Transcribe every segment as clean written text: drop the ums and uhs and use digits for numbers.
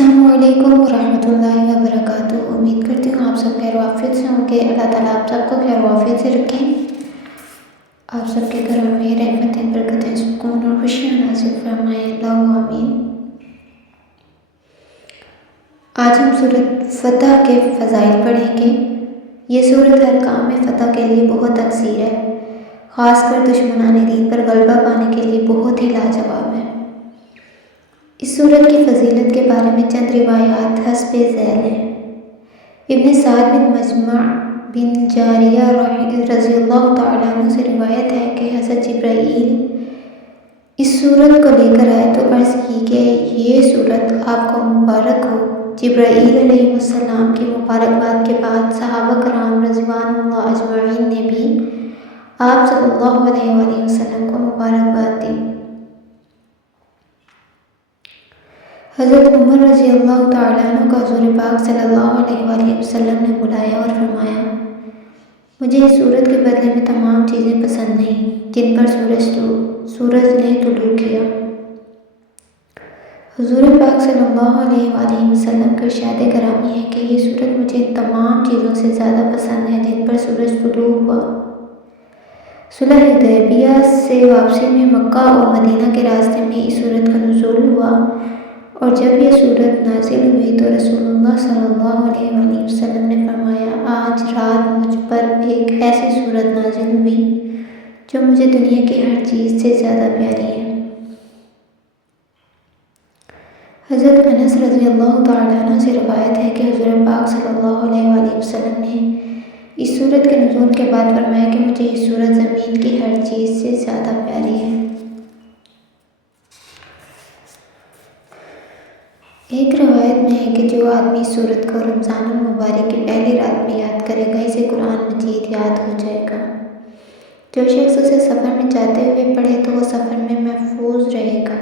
السلام علیکم ورحمۃ اللہ وبرکاتہ۔ امید کرتی ہوں آپ سب خیر و عافیت سے ہوں گے۔ اللہ تعالیٰ آپ سب کو خیر و عافیت سے رکھیں، آپ سب کے گھروں میں رحمتیں، برکتیں، سکون اور خوشیاں نازل فرمائیں، اللہم آمین۔ آج ہم سورۃ فتح کے فضائل پڑھیں گے۔ یہ سورت ہر کام میں فتح کے لیے بہت اکثیر ہے، خاص کر دشمنان دین پر غلبہ پانے کے لیے بہت ہی لاجواب ہے۔ اس سورت کی فضیلت کے بارے میں چند روایات حسب ذیل ہیں۔ ابن سعد بن مجمع بن جاریہ رضی اللہ تعالیٰ عنہ سے روایت ہے کہ حضرت جبرائیل اس سورت کو لے کر آئے تو عرض کی کہ یہ سورت آپ کو مبارک ہو۔ جبرائیل علیہ السلام کی مبارکباد کے بعد صحابہ کرام رضوان اللہ اجمعین نے بھی آپ صلی اللہ علیہ وآلہ وسلم کو مبارکباد دی۔ حضرت عمر رضی اللہ تعالیٰ عنہ کو حضور پاک صلی اللہ علیہ وآلہ وسلم نے بلایا اور فرمایا، مجھے اس سورت کے بدلے میں تمام چیزیں پسند نہیں جن پر سورج نے طلوع کیا۔ حضور پاک صلی اللہ علیہ وآلہ وسلم کا ارشاد گرامی ہے کہ یہ سورت مجھے ان تمام چیزوں سے زیادہ پسند ہے جن پر سورج طلوع ہوا۔ صلح حدیبیہ سے واپسی میں مکہ اور مدینہ کے راستے میں اس سورت کا نزول ہوا، اور جب یہ سورت نازل ہوئی تو رسول اللہ صلی اللہ علیہ وآلہ وسلم نے فرمایا، آج رات مجھ پر ایک ایسی سورت نازل ہوئی جو مجھے دنیا کی ہر چیز سے زیادہ پیاری ہے۔ حضرت انس رضی اللہ تعالیٰ عنہ سے روایت ہے کہ حضور پاک صلی اللہ علیہ وآلہ وسلم نے اس سورت کے نزول کے بعد فرمایا کہ مجھے یہ سورت زمین کی ہر چیز سے زیادہ پیاری ہے۔ ایک روایت میں ہے کہ جو آدمی اس سورت کو رمضان المبارک کی پہلی رات میں یاد کرے گا اسے قرآن مجید یاد ہو جائے گا۔ جو شخص اسے سفر میں جاتے ہوئے پڑھے تو وہ سفر میں محفوظ رہے گا،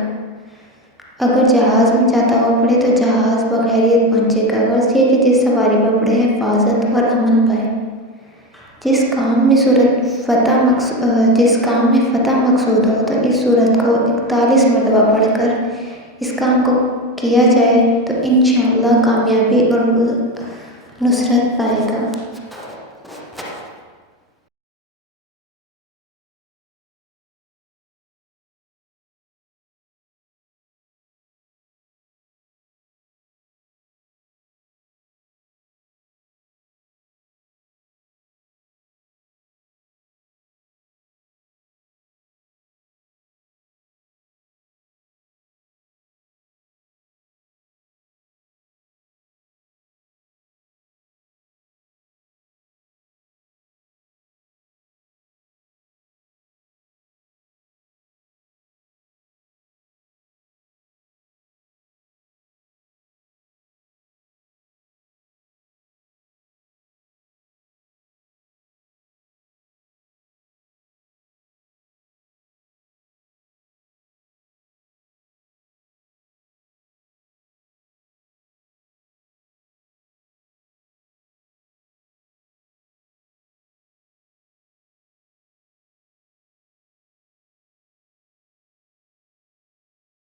اگر جہاز میں جاتا ہوا پڑھے تو جہاز بخیریت پہنچے گا۔ غرض یہ کہ جس سواری میں پڑھے حفاظت اور امن پائے۔ جس کام میں فتح مقصود ہو تو اس سورت کو 41 مرتبہ پڑھ کر اس کام کو کیا جائے تو انشاءاللہ کامیابی اور نصرت پائے گا۔